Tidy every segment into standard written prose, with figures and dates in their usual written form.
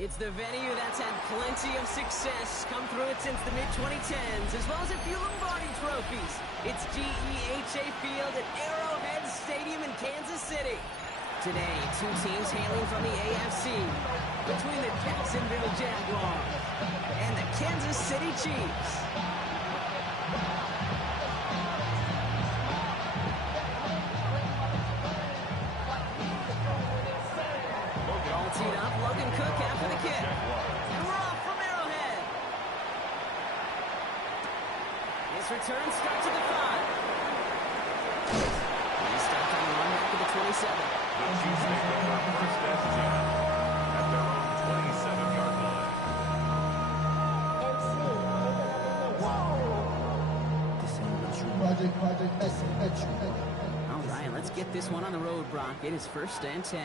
It's the venue that's had plenty of success, come through it since the mid-2010s, as well as a few Lombardi trophies. It's GEHA Field at Arrowhead Stadium in Kansas City. Today, two teams hailing from the AFC, between the Jacksonville Jaguars and the Kansas City Chiefs. Teed up, Logan Cook after the kick. And we're off from Arrowhead. His return starts at the 5. He's stopped on the run back to the 27. The Chiefs take over first and 10 at their own 27-yard line. All right, let's get this one on the road, Brock. It is first and 10.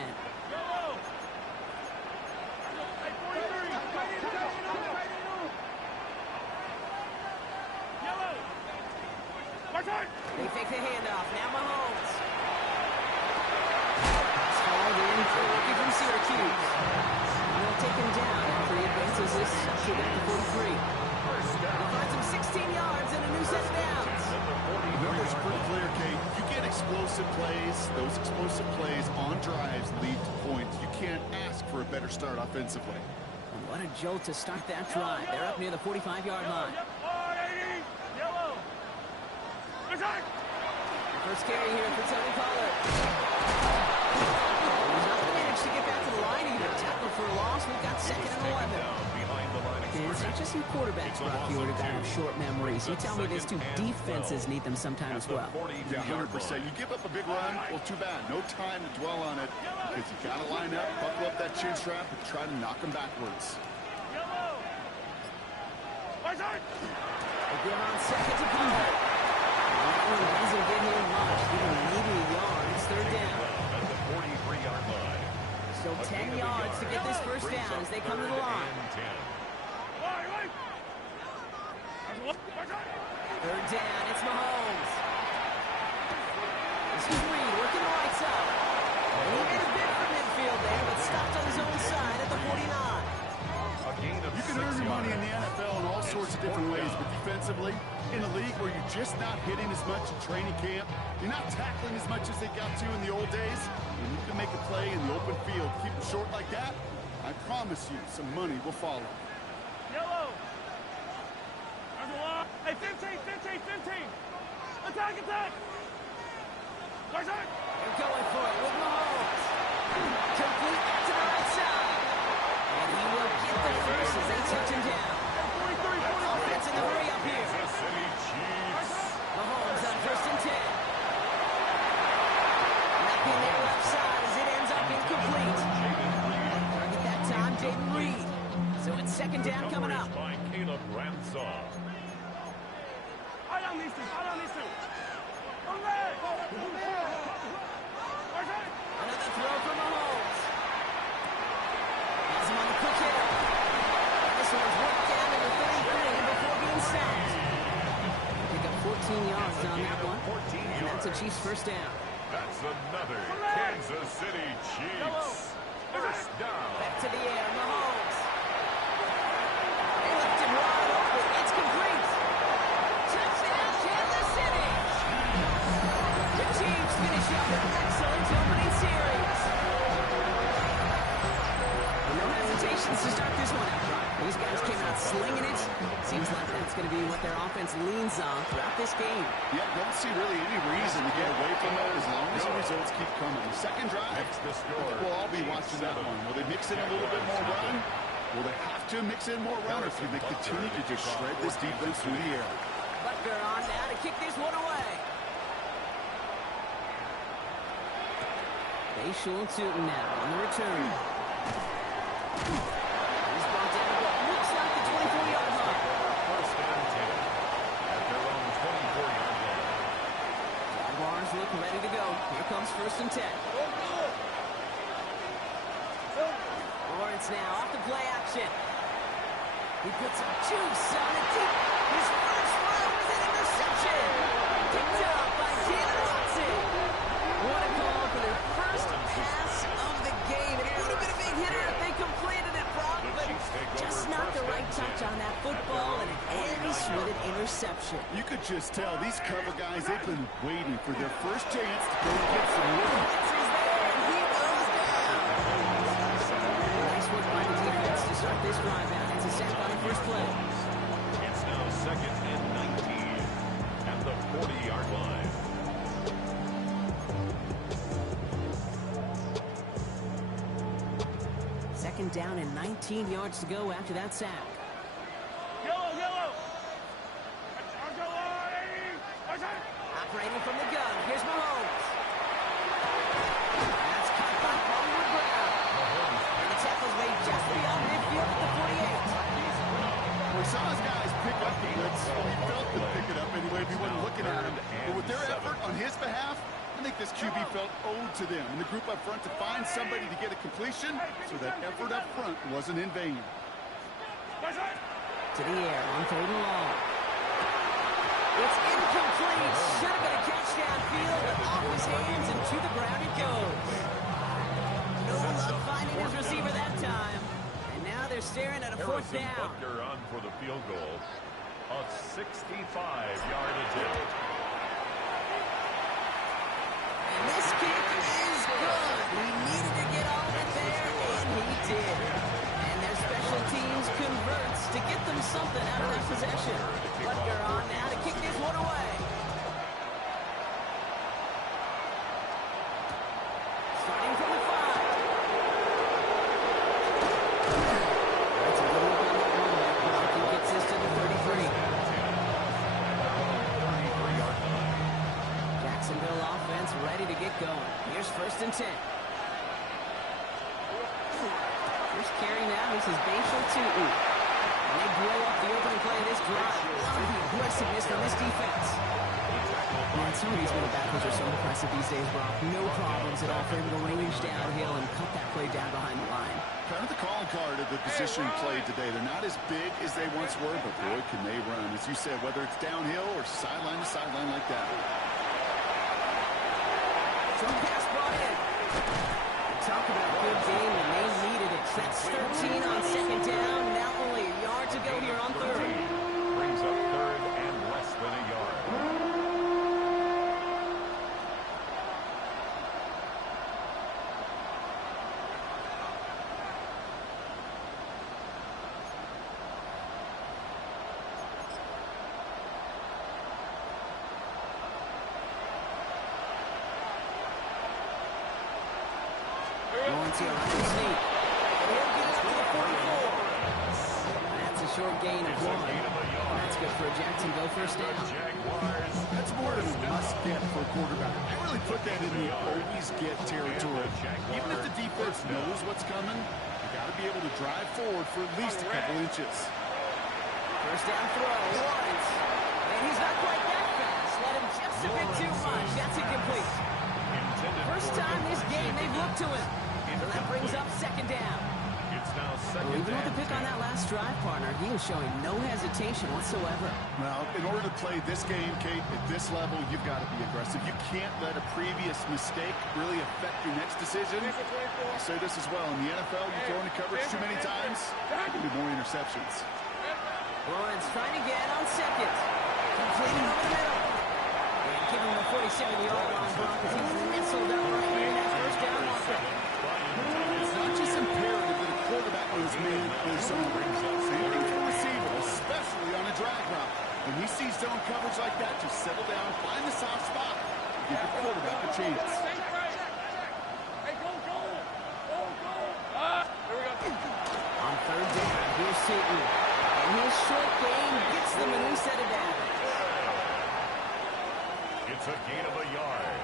They fake the handoff. Now Mahomes. It's hauled in for a rookie from Syracuse. And they'll take him down after he advances this up to about the 43. He finds him 16 yards and a new set of downs. The numbers are pretty clear, Kate. You get explosive plays. Those explosive plays on drives lead to points. You can't ask for a better start offensively. And what a jolt to start that drive. They're up near the 45-yard line. First carry here for Tony Pollard. He's not managed to get back to the line either. Tackle for a loss. We've got second and 11. And it's not just some quarterbacks, Brock, you ordered that have short memories. You tell me these two defenses need them sometime as well. Yeah, 100%. You give up a big run, well, too bad. No time to dwell on it because you got to line up, buckle up that chin strap, and try to knock them backwards. Again on second to Pollard. Doesn't get him much, even immediate yards. Third down. At the 43-yard line. Still 10 yards to get this first down as they come to the line. Third down, it's Mahomes. This is Reed working the right side. And he made a bid for midfield there, but stopped on his own side at the 49. You can earn your money in the NFL in all sorts of different ways, but defensively, in a league where you're just not hitting as much in training camp, you're not tackling as much as they got to in the old days, and you can make a play in the open field, keep them short like that, I promise you some money will follow. Yellow! There's a lot! Hey, 15! Attack! They're going for it with Mahomes. Complete to the right side. And he will get the first as they touch him down. Offense in the hurry up here. Mahomes on first and 10. Knocking their left side as it ends up incomplete. Target that time, Jaden Reed. So it's second down coming up. Eye on these two! Another throw from Mahomes. Has him on the quick hitter. This one's worked down to the 33 before being sacked. Pick up 14 yards on that one. And that's a Chiefs first down. That's another Kansas City Chiefs first down. Back to the air, Mahomes. They left him wide open. It's complete. Touchdown, Kansas City. The Chiefs finish up an excellent opening series. No hesitations to start this one out, Brock. These guys came out slinging it. Seems like that's going to be what their offense leans on throughout this game. Yeah, don't see really any reason to get away from it as long as the results keep coming. The second drive, we'll all be watching that one. Will they mix in a little bit more run? Will they have to mix in more run, or can they continue to just shred this defense through the air? Butker on now to kick this one away. Bayshul Tootin now on the return. He's brought down to what looks like the 24-yard line. First and 10 at their own 24-yard line. Jaguars look ready to go. Here comes first and 10. Lawrence now off the play action. He puts some juice on it deep. His first throw is an interception. Picked up by Pdl26s4w5. What a call for their first pass of the game. And it would have been a big hitter if they completed it, Brock. interception. You could just tell these cover guys, they've been waiting for their first chance to go get some rhythm. He's there, and he goes down. Nice work by the defense to start this drive out. It's a sack on the first play. It's now 2nd and 19 at the 40-yard line. Second down and 19 yards to go after that sack. Yellow. Operating from the gun, here's Mahomes. That's caught by Hollywood Brown. And the tackle's made just beyond midfield at the 48. We saw his guys pick up the blitz. He felt them pick it up anyway if he wasn't looking at him. But with their effort on his behalf, I think this QB felt owed to them and the group up front to find somebody to get a completion, so that effort up front wasn't in vain. To the air on 3rd and long. It's incomplete. Should have been a catch downfield, but off his hands and to the ground it goes. No luck finding his receiver that time. And now they're staring at a 4th Harrison down. Butker on for the field goal. A 65-yard attempt. And this kick is good. He needed to get all of it there, and he did. And their special teams converts to get them something out of that possession. Butker on now to kick this one away. Starting from the 5. That's a good look on that one. He gets this to the 33. 33-yard line. Jacksonville offense ready to get going. Here's 1st and 10. First carry now. This is Bashal Tutu. And they blow up the opening play of this drive. Love the aggressiveness from this defense. Man, some of these middle backers are so impressive these days, Brock. No problems at all for him to range downhill and cut that play down behind the line. Kind of the calling card of the position played today. They're not as big as they once were, but boy, can they run. As you said, whether it's downhill or sideline to sideline like that. Some pass brought in. Talk about a good game, and they needed it. That's 13 on 2nd down. Now only a yard to go here on 3rd. Brings up 3rd and less than a yard. Lawrence here on the sneak. And he'll get it up to the 44. That's a short gain of 1. That's good for a Jacksonville 1st down. Jaguars. That's more than a must-get for a quarterback. I really put that in the always-get territory. Even if the defense knows what's coming, you got to be able to drive forward for at least a couple inches. 1st down throw, Lawrence. And he's not quite that fast. Let him just a bit too much. That's incomplete. First time this game they've looked to him. So that brings up 2nd down. It's now Well, 2nd even with the pick on that last drive, partner, he was showing no hesitation whatsoever. Well, in order to play this game, Kate, at this level, you've got to be aggressive. You can't let a previous mistake really affect your next decision. I'll say this as well. In the NFL, you throw into coverage too many times, there can be more interceptions. Lawrence trying to get on 2nd. Completing over the middle. And giving him a 47-yard line block as he's nestled up right here in that 1st down marker. It's not just imperative that a quarterback knows man or zone. Same thing for a receiver, especially on a drag route. When he sees zone coverage like that, just settle down, find the soft spot, give the quarterback a chance. On 3rd down, here's Seaton. And his short game gets them a new set of downs. It's a gain of a yard.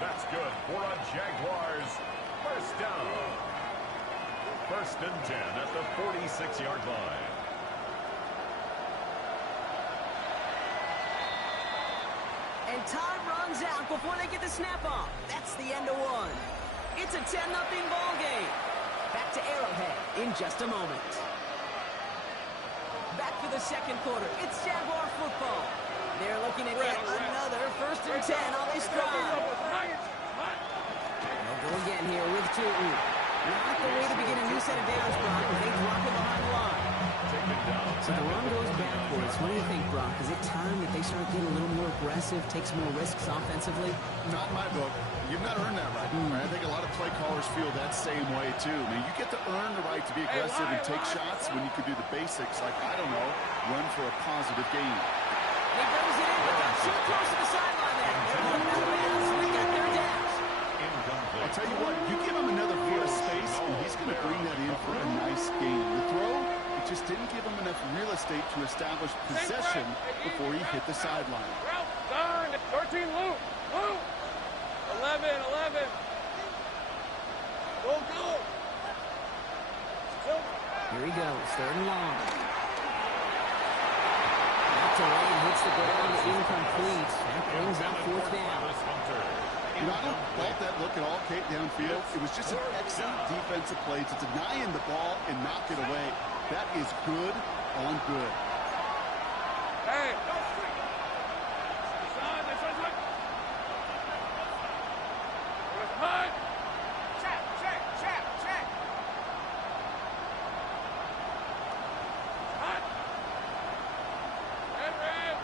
That's good for a Jaguars 1st down. 1st and 10 at the 46-yard line. And time runs out before they get the snap off. That's the end of 1. It's a 10-0 ball game. Back to Arrowhead in just a moment. Back for the 2nd quarter. It's Jaguar football. They're looking at yet another 1st and 10 on this drive. They'll go again here with Tutu. Not the way to begin a new set of downs, Brock, when they drop it behind the line. Taking So the run goes backwards. What do you think, Brock? Is it time that they start getting a little more aggressive, take some more risks offensively? Not in my book. You've not earned that right. I think a lot of play callers feel that same way, too. I mean, you get to earn the right to be aggressive and take shots when you could do the basics, like, I don't know, run for a positive gain. He brings it in, but not too close to the sideline there. Everyone out of bounds. We got their downs. I'll tell you what, you give him another foot of space, and he's going to bring that in for a nice gain. The throw, it just didn't give him enough real estate to establish possession before he hit the sideline. Ralph, darn, 13, Luke, 11. Go. Here he goes, third and long. Knocked away and hits the ground, incomplete. That brings up fourth down. You know, I don't fault that look at all, Kate, downfield. It was just an excellent defensive play to deny him the ball and knock it away. That is good on good. Hey.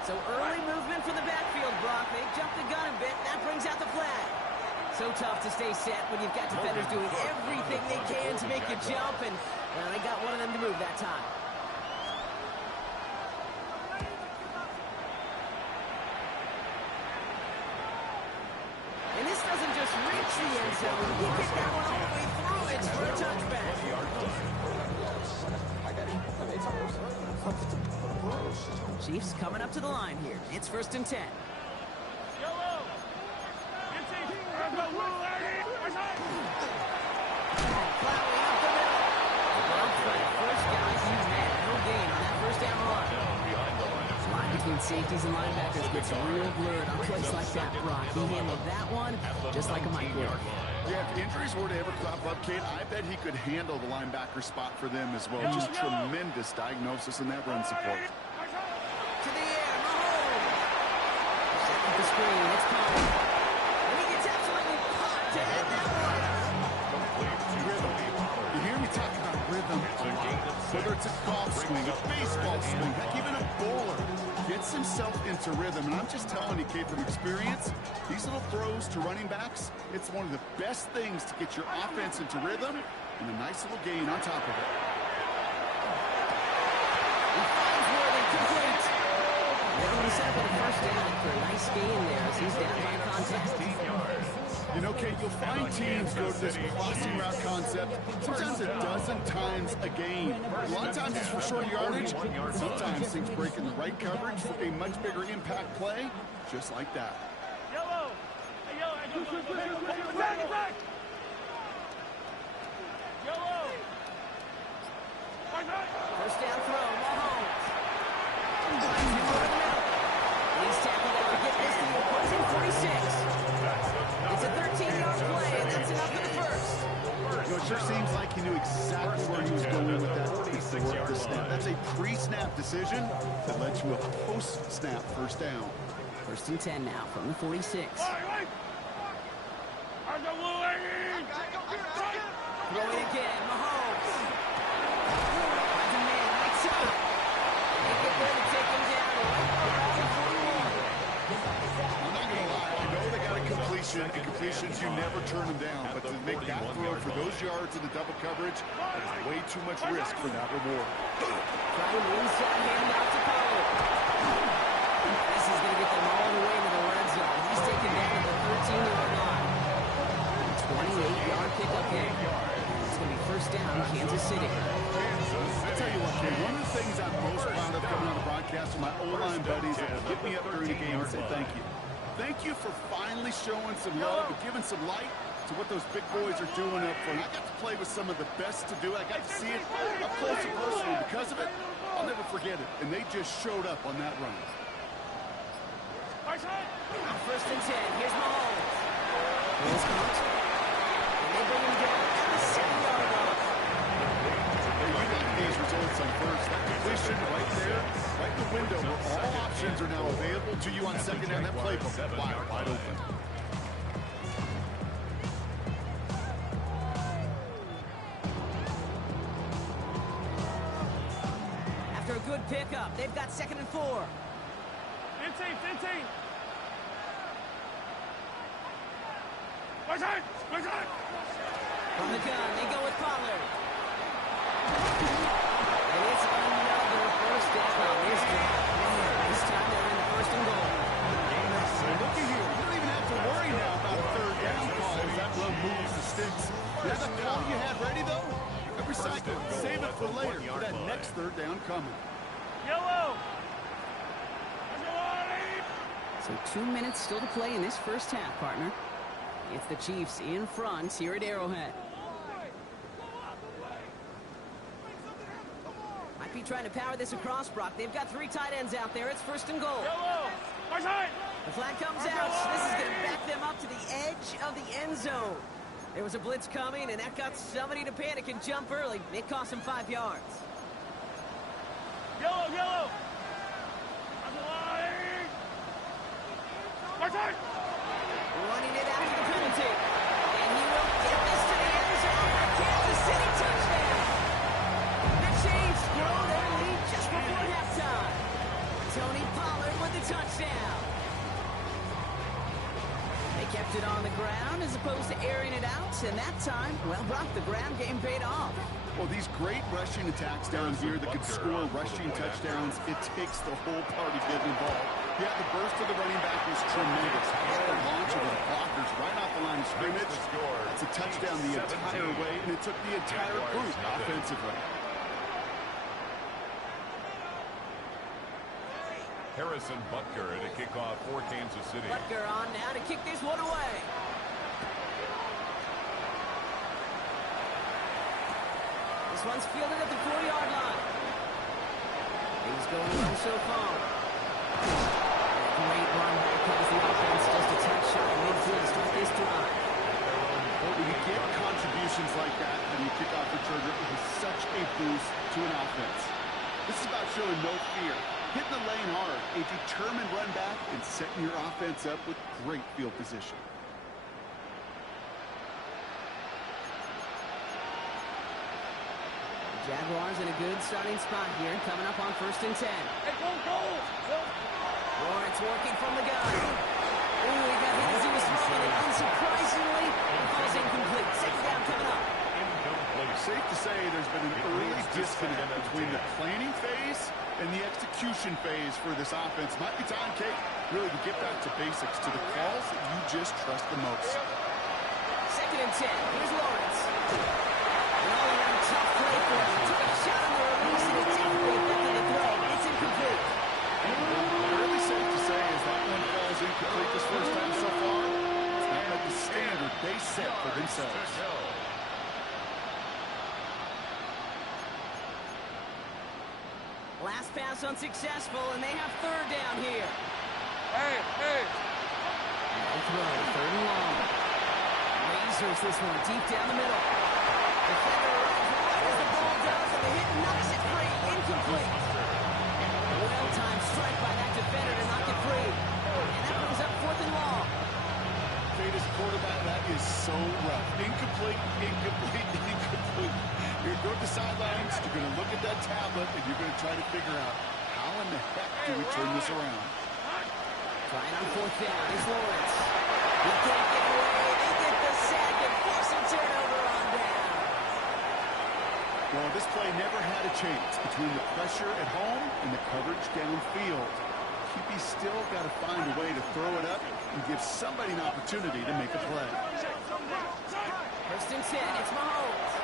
So early movement for the backfield, Brock. They jumped the gun a bit, and that brings out the flag. So tough to stay set when you've got defenders doing everything they can to make you jump, and they got one of them to move that time. And this doesn't just reach the end zone. You get that one all the way through. It's for a touchback. Chiefs coming up to the line here. It's 1st and 10. Yellow. Plowing up the middle. Brock for the first guy he's had. No gain on that first down run. Line between safeties and linebackers gets real blurred on plays like that, Brock. He handled that one just like a microwave. Yeah, if injuries were to ever crop up, Kate, I bet he could handle the linebacker spot for them as well. Just tremendous diagnosis in that run support. To the air, Mahomes. Set with the screen, it's coming. And he gets absolutely popped to end that one. Rhythm. You hear me talk about rhythm a lot. Whether it's a golf swing, a baseball swing, heck, even a bowler gets himself into rhythm. And I'm just telling you, Kate, from experience, these little throws to running backs, it's one of the best things to get your offense into rhythm and a nice little gain on top of it. He finds Worthy, complete. They're going to set up with a first down for a nice gain there as he's down by contact. You know, Kate, you'll find teams go to this crossing route concept sometimes a dozen times a game. A lot of times it's for short yardage. Sometimes things break in the right coverage for a much bigger impact play, just like that. Yellow. Hey, yellow. Back. Yellow. First down throw, Mahomes. He's tackled out to get this to the opposing 46. It's a 13-yard play, and that's enough for the first. You know, it sure seems like he knew exactly where he was going with that before the snap. That's a pre-snap decision that led to a post-snap first down. 1st and 10 now from the 46. Throwing again, Mahomes. Finds a man, lights up. They get there to take him down around the 41. I'm not going to lie. I know they got a completion, and completions, you never turn them down. But to make that throw for those yards in the double coverage, that is way too much risk for that reward. Trying the inside handoff to Pollard. This is going to get them all the way to the red zone. He's taken down at the 13-yard line. 28-yard pickup game. It's going to be first down, Kansas City. I'll tell you what, Kate, one of the things I'm most proud of coming on the broadcast with my O-line buddies that get me up during the game and say thank you. Thank you for finally showing some love and giving some light to what those big boys are doing up front. I got to play with some of the best to do it. I got to see it up close and personal. Because of it, I'll never forget it. And they just showed up on that run. First and 10. Here's Mahomes. Here's Hunt. And they bring him down at the 7-yard line. You got these results on first. That completion right there, right the window where all options are now available to you on second down. That playbook wide open. After a good pickup. They've got 2nd and 4. 15. Right side. From the gun, they go with Pollard. And it's another first down on this drive. Man, this time they're in the 1st and goal. Looky here. You don't even have to worry now about a 3rd down call as that blow moves the sticks. You have that call you had ready, though? Recycle it. Save it for later for that next 3rd down coming. Yellow. So 2 minutes still to play in this first half, partner. It's the Chiefs in front here at Arrowhead. Might be trying to power this across, Brock. They've got 3 tight ends out there. It's 1st and goal. Yellow. Right side. The flag comes out. This is going to back them up to the edge of the end zone. There was a blitz coming, and that got somebody to panic and jump early. It cost them 5 yards. Yellow. Right side. Running it out to the penalty. And he will get this to the end zone for Kansas City touchdown. The Chiefs grow their lead just before halftime. Tony Pollard with the touchdown. They kept it on the ground as opposed to airing it out. And that time, well, Brock, the ground game paid off. Well, these great rushing attacks down here that could score rushing touchdowns, it takes the whole party getting involved. Yeah, the burst of the running back was tremendous. The launch of the blockers right off the line of scrimmage. That's a touchdown the entire way, and it took the entire group offensively. Harrison Butker at a kickoff for Kansas City. Butker on now to kick this one away. This one's fielded at the 40-yard line. He's going to run so far. Great run back as the offense just a touch shy of midfield to start this drive. Well, when you get contributions like that when you kick off returner, it is such a boost to an offense. This is about showing no fear, hitting the lane hard, a determined run back, and setting your offense up with great field position. Jaguars in a good starting spot here, coming up on 1st and 10. Hey, go. Lawrence working from the gun. Ooh, he got hit as he was throwing it. Unsurprisingly, it falls incomplete. 2nd down coming up. Safe to say there's been an early disconnect between the planning phase and the execution phase for this offense. Might be time, Kate, really to get back to basics, to the calls that you just trust the most. 2nd and 10. Here's Lawrence. An all-around tough play for him. Took a shot on the release, and it definitely affected the throw. It's incomplete. Really safe to say as that one falls incomplete this first time so far, it's not like the standard they set for themselves. Last pass unsuccessful, and they have 3rd down here. Hey. No throw, 3rd and long. Lasers this one deep down the middle. Defender runs right as the ball does, and the hit knocks it free. Incomplete. Well-timed strike by that defender to knock it free. And that brings up 4th and long. Kate, as a quarterback, that is so rough. Incomplete. You're going to the sidelines, you're going to look at that tablet, and you're going to try to figure out how in the heck do we turn this around. Trying on 4th down is Lawrence. He can't get away. They get the sack and force a turnover on down. Well, this play never had a chance between the pressure at home and the coverage downfield. QB's still got to find a way to throw it up and give somebody an opportunity to make a play. 1st and 10. It's Mahomes.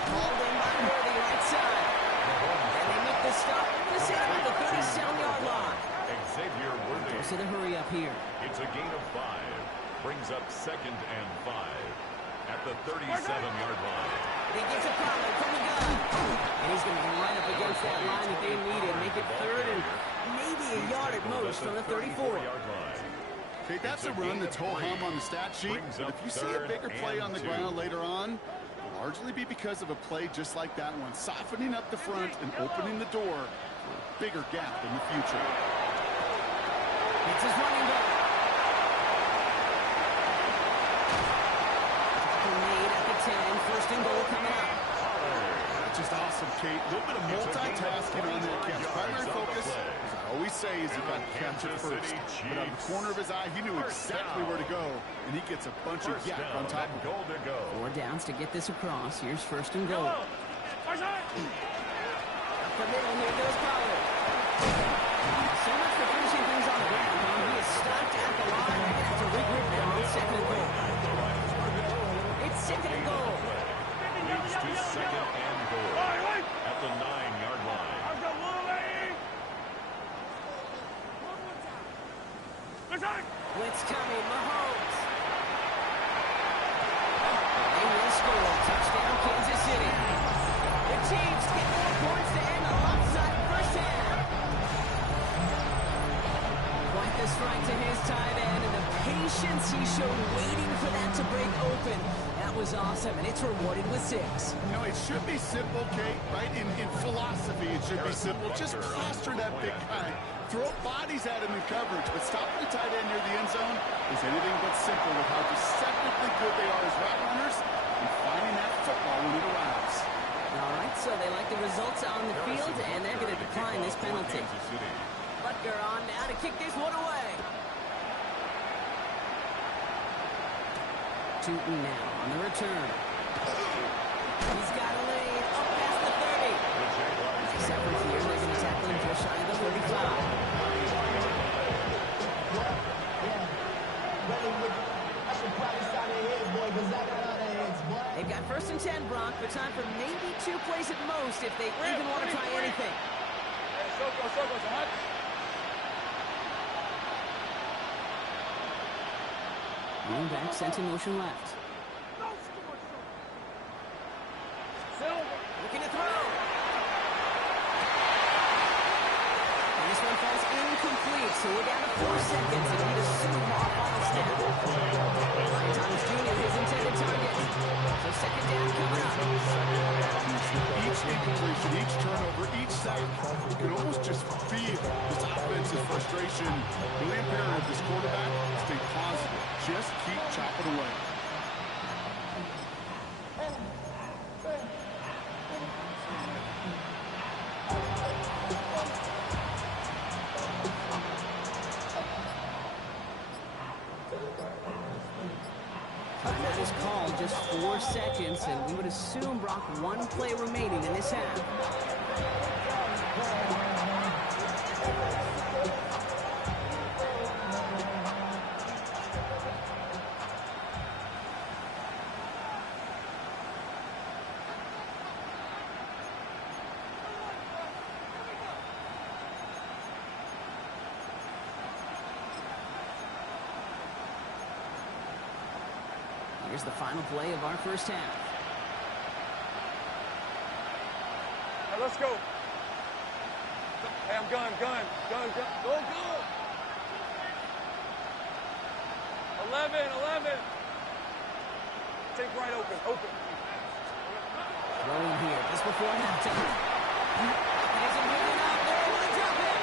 Called in by Worthy, right side. And they make the stop. This hit him at the 37-yard line. Xavier Worthy. Goes to the hurry up here. It's a gain of 5. Brings up 2nd and 5 at the 37-yard line. He gets a Pollard from the gun. And he's going to line up against that line that they needed. Make it 3rd and maybe a yard at most from the 34-yard line. Okay, that's a run that's ho-hum on the stat sheet. But if you see a bigger play on the ground later on, largely be because of a play just like that one, softening up the front and opening the door for a bigger gap in the future. It's his running back. Made at the 10, 1st and goal coming up. Just awesome. impressive, Kate. A little bit of multitasking on that catch. Primary focus, as I always say, is he got to catch it first. But out of the corner of his eye, he knew exactly where to go, and he gets a bunch of yak on top of goal to go. 4 downs to get this across. Here's first and goal. Up the middle, here goes Pollard. So much for finishing things on the ground. He is stopped at the line and has to regroup now on second and goal. It's second and goal. Leads to second and goal at the 9-yard line. Blitz coming, Mahomes. They will score. Touchdown, Kansas City. The Chiefs get more points to end the lopsided first half. Quite the strike to his tight end, and the patience he showed waiting for that to break open. That was awesome, and it's rewarded with 6. You know, it should be simple, Kate, right? In philosophy, it should be simple. Just plaster that big guy. Throw bodies at him in coverage, but stopping the tight end near the end zone is anything but simple with how deceptively good they are as route runners and finding that football when it arrives. All right, so they like the results on the field, and they're going to decline this penalty. Butker on now to kick this one away. Tootin now on the return. He's got a lane up past the 30. Nice effort here. They're going to tackle him just shy of the 35. They've got first and 10, Brock, but time for maybe 2 plays at most if they even want to try anything. Running back sent in motion left. Looking to throw. And this one falls incomplete, so we're down to 4 seconds and need a super off-ball snap. Ryan Thomas Jr. his intended target. So second down coming up. Each incompletion, each turnover, each sack, you can almost just feel this offensive frustration. Really imperative, this quarterback, stay positive. Just keep chopping away. Timeout is called, just 4 seconds, and we would assume, Brock, 1 play remaining in this half. Here's the final play of our first half. Hey, let's go. Hey, I'm gun. Go. 11. Take right open. Throwing here just before halftime. It isn't moving up. They're able to drop it.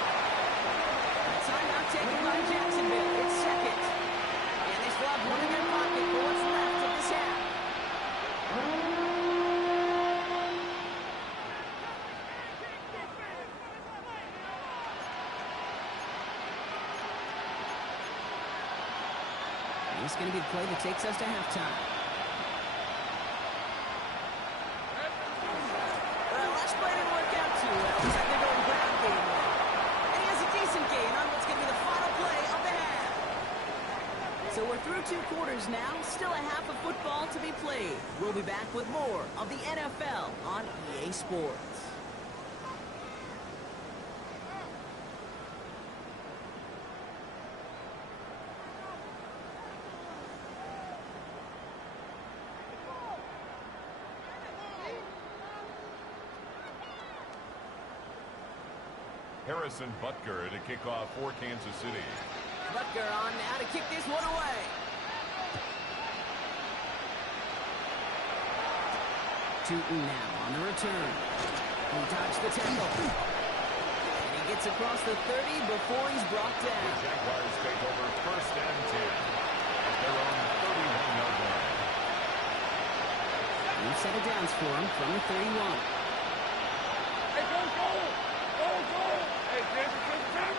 Timeout taken by Jacksonville. It's second. And they still have one in their pocket for what's left of this half. And it's going to be the play that takes us to halftime. Last play didn't work out too well. Looks like they're going ground game now. And he has a decent gain on what's going to be the final play of the half. So we're through 2 quarters now. Still a half of football to be played. We'll be back with more of the NFL on EA Sports. Harrison Butker to kick off for Kansas City. Butker on now to kick this one away. Tootin now on the return. He dodged the tackle. And he gets across the 30 before he's brought down. The Jaguars take over first and 10 at their own 31-yard line. New set of downs for him from the 31. Hey, go, go! Go, go! Hey, Kansas, good attack!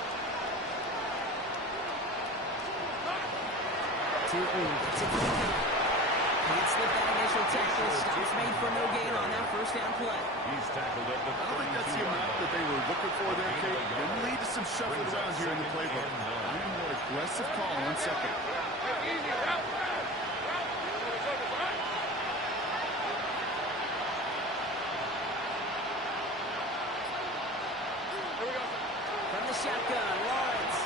Can't slip that initial tackle. Stops made for no gain on that first down play. He's tackled at the I don't think that's the amount that they were looking for there, Kate. Didn't lead to some shuffling around here in the playbook. I need a more aggressive call on second. Easy, route, route, route. Here we go. From the shotgun, Lawrence.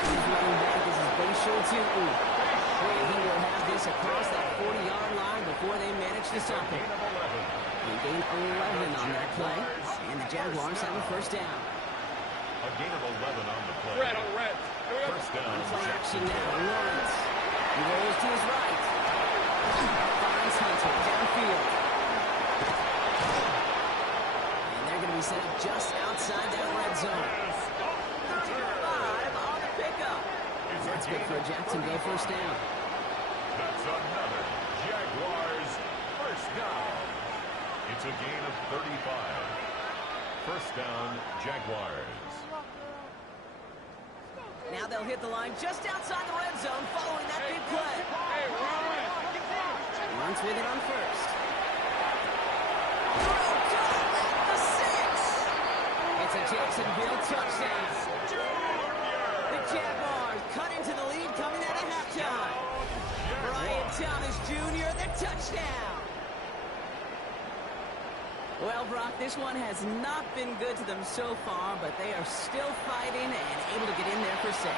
His running back is his Pdl26s4w5. He will have this across that 40-yard line before they manage to stop him. They gain 11 on that play, and the Jaguars have a first down. A gain of 11 on the play. Red on red. Here we go. First down. Play action now, Lawrence. He rolls to his right. Finds Hunter downfield. And they're going to be set up just outside that red zone. 35 on the pickup. That's good for a Jacksonville first down. That's another Jaguars first down. It's a gain of 35. First down, Jaguars. Now they'll hit the line just outside the red zone following that big play. Hey, run. Runs with it on first. Throw caught at the 6. It's a Jacksonville touchdown. The Jaguars cut into the lead coming out of halftime. Brian Thomas Jr., the touchdown. Well, Brock, this one has not been good to them so far, but they are still fighting and able to get in there for 6.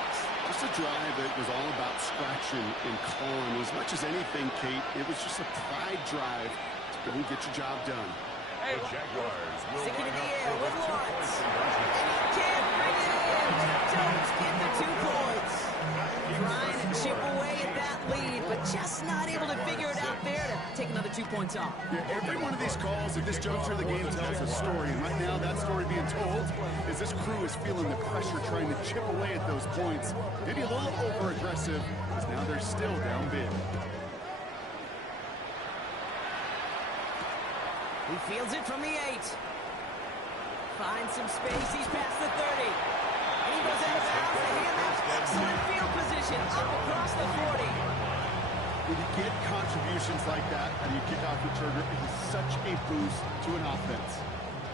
Just a drive that was all about scratching and clawing. As much as anything, Kate, it was just a pride drive to go and get your job done. The Jaguars will Sticking in line the up air for with the 2-point Lawrence. conversion. And he can't bring it in. They don't get the 2 points. Trying to chip away at that lead, but just not able to figure it out there to take another 2 points off. Yeah, every one of these calls at this juncture of the game tells a story. And right now, that story being told is this crew is feeling the pressure trying to chip away at those points. Maybe a little over-aggressive, because now they're still down big. He fields it from the 8. Finds some space. He's past the 30. And he goes out of bounds. They hand that excellent field position up across the 40. When you get contributions like that and you kick off returner, it is such a boost to an offense.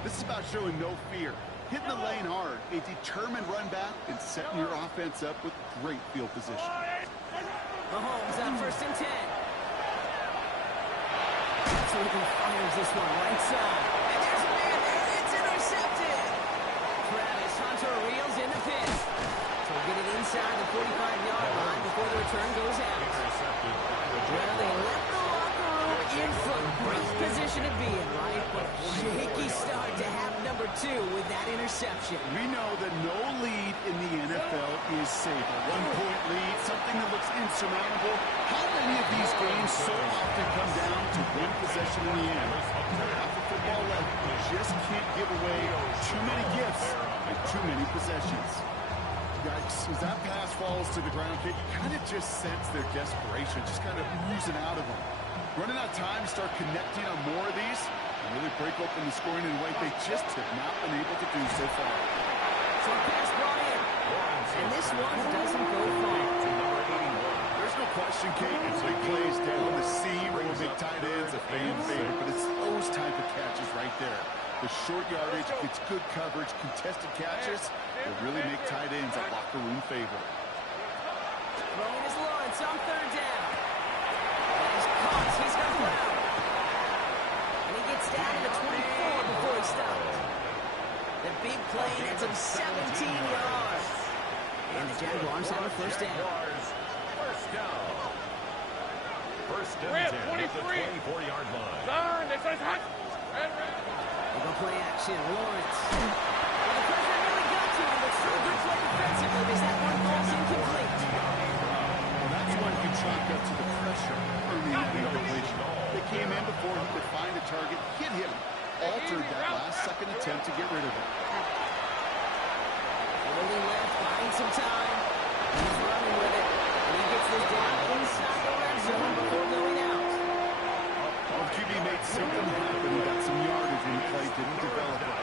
This is about showing no fear, hitting the lane hard, a determined run back, and setting your offense up with great field position. Mahomes on first and 10. Absolutely fires this one right side. And there's a man there. It's intercepted. Travis Hunter reels in the pit. So we'll get it inside the 45-yard line before the return goes out. Intercepted by the Well, they left the locker room in front. Great position to be in, right? But shaky start to half number 2 with that interception. We know that no lead in the NFL is safe. A one-point lead, something that looks insurmountable. How many of these games so often come down to one possession in the end? Half a football left, you just can't give away too many gifts and too many possessions. Yikes, as that pass falls to the ground, you kind of just sense their desperation, just kind of oozing out of them. Running out of time to start connecting on more of these and really break open the scoring in a way they just have not been able to do so far. So pass brought in. And this one doesn't go far. There's no question, Kate, it's big plays down the seam or big tight ends, a fan favorite, but it's those type of catches right there. The short yardage, it's good coverage, contested catches that really make tight ends a locker room favorite. Throwing is Lawrence on third down. He's caught. He's got ground. And he gets down to the 24 before he stops. The big play nets him 17 yards. And the Jaguars have a first down. First down. First and 10 at the 24-yard line. Turn, they say hot. Red. They go play action. Lawrence. Well, the pressure really got to him, but still good play defensively as that one falls incomplete. Well, that's why you chalk up to the pressure early in the completion. They came in before he could find a target, hit him, altered that last-second attempt to get rid of it. Holding left, buying some time. He's running with it. And he gets this down inside the red zone before going out. Well, QB made something happen. He got some yardage when the play didn't develop right.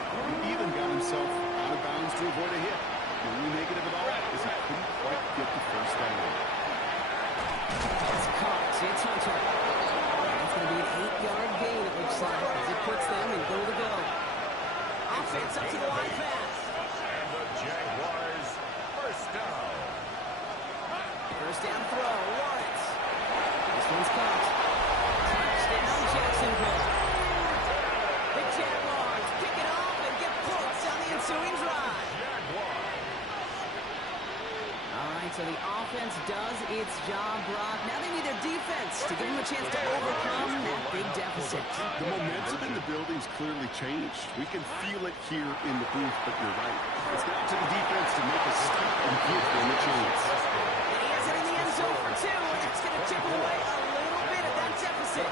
offense does its job, Brock. Now they need their defense to give them a chance to overcome that big deficit. The momentum in the building's clearly changed. We can feel it here in the booth, but you're right. It's down to the defense to make a stop and give them a chance. And he has it in the end zone for 2, and it's going to chip away a little bit of that deficit.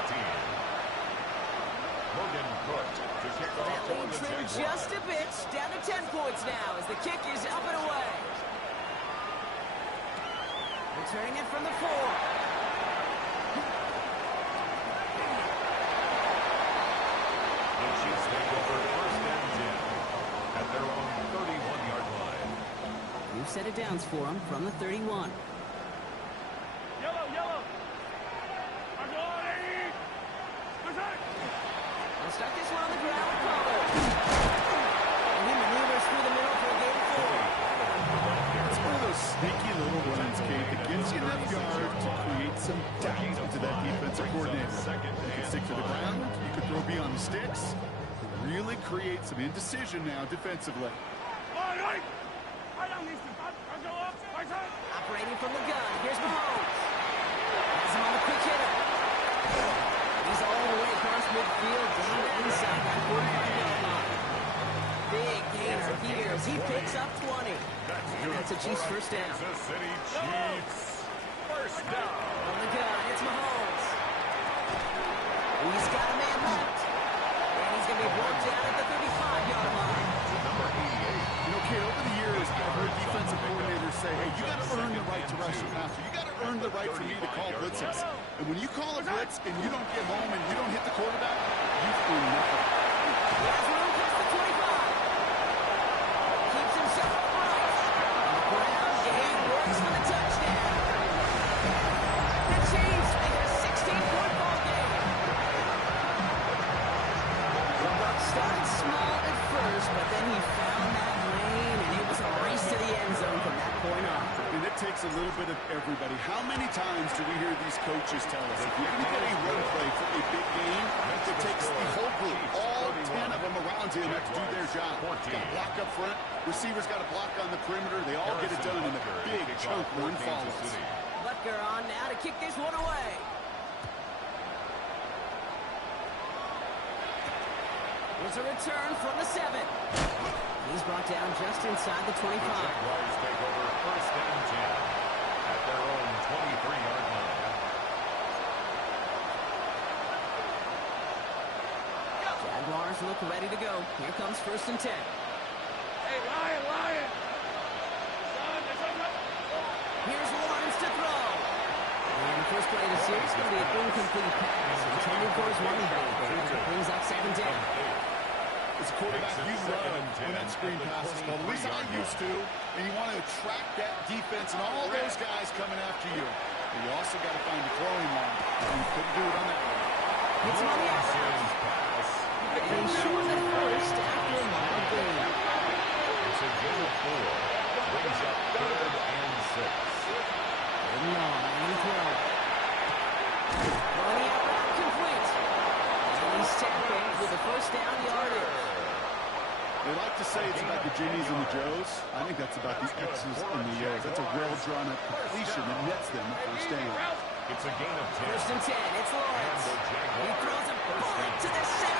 Logan Cook to kick off That for lead the trimmed Jaguars. just a bit, down to 10 points now as the kick is up and away. Returning it from the 4. The Chiefs take over first and 10 at their own 31-yard line. New set of downs for him from the 31. Yellow, yellow. They'll start this one on the ground with Pollard. And he maneuvers through the middle for a gain of 4. It's one of those sneaky little runs, Kate, that gets you enough yard to create some doubt into that defensive coordinator. You can stick to the ground, you can throw beyond the sticks, really create some indecision now defensively. Operating from the gun, here's Mahomes. Has him on the quick hitter. He's all the way across midfield, down inside that 45-yard line. Big gainer here as he picks up 20. And that's a Chiefs first down. Kansas City Chiefs. First down. From the gun, it's Mahomes. He's got a man left. And he's going to be brought down at the 35-yard line. Number 88. You know, Kate, over the years, I've heard defensive coordinators say, hey, you got to earn the right to rush the passer. You got to earn the right for me to call blitzes. And when you call a blitz and you don't get home and you don't hit the quarterback, you've earned nothing. He has room past the 25. Keeps himself upright. Ground game works for the touchdown. The Chiefs make it a 16-point ball game. Buck started small at first, but then he found that lane, and it was a race to the end zone from that point on. And it takes a little bit of everybody. How many times do we hear these coaches tell us, if you're going to get a run play for a big game, it takes the whole group, all 10 of them around him to do their job. Got to block up front, receivers got to block on the perimeter. They all get it done, and a big chunk run follows. Butker on now to kick this one away. There's a return from the 7. He's brought down just inside the 25. The Jaguars take over first and 10 at their own 23-yard line. Jaguars look ready to go. Here comes first and 10. Hey, Lion. Here's Lawrence to throw. And the first play of the series is going to be an incomplete pass intended for his running back. It brings up second down. As a quarterback, you love when that screen pass is called. At least I used to. And you want to attract that defense and all those guys coming after you. But you also got to find the throwing line. And you couldn't do it on that one. Hits him on the outside. And he's short at first after a mild gain. It's a gain of 4. Brings up third and 6. Moving on, and throw. Throwing out route complete. And he's tackled with the first down yardage. They like to say it's about the Jimmies and the Joes. I think that's about the X's and the O's. That's a well-drawn-up completion that nets them the first down. It's a gain of 10. First and 10, it's Lawrence. He throws a bullet to the center.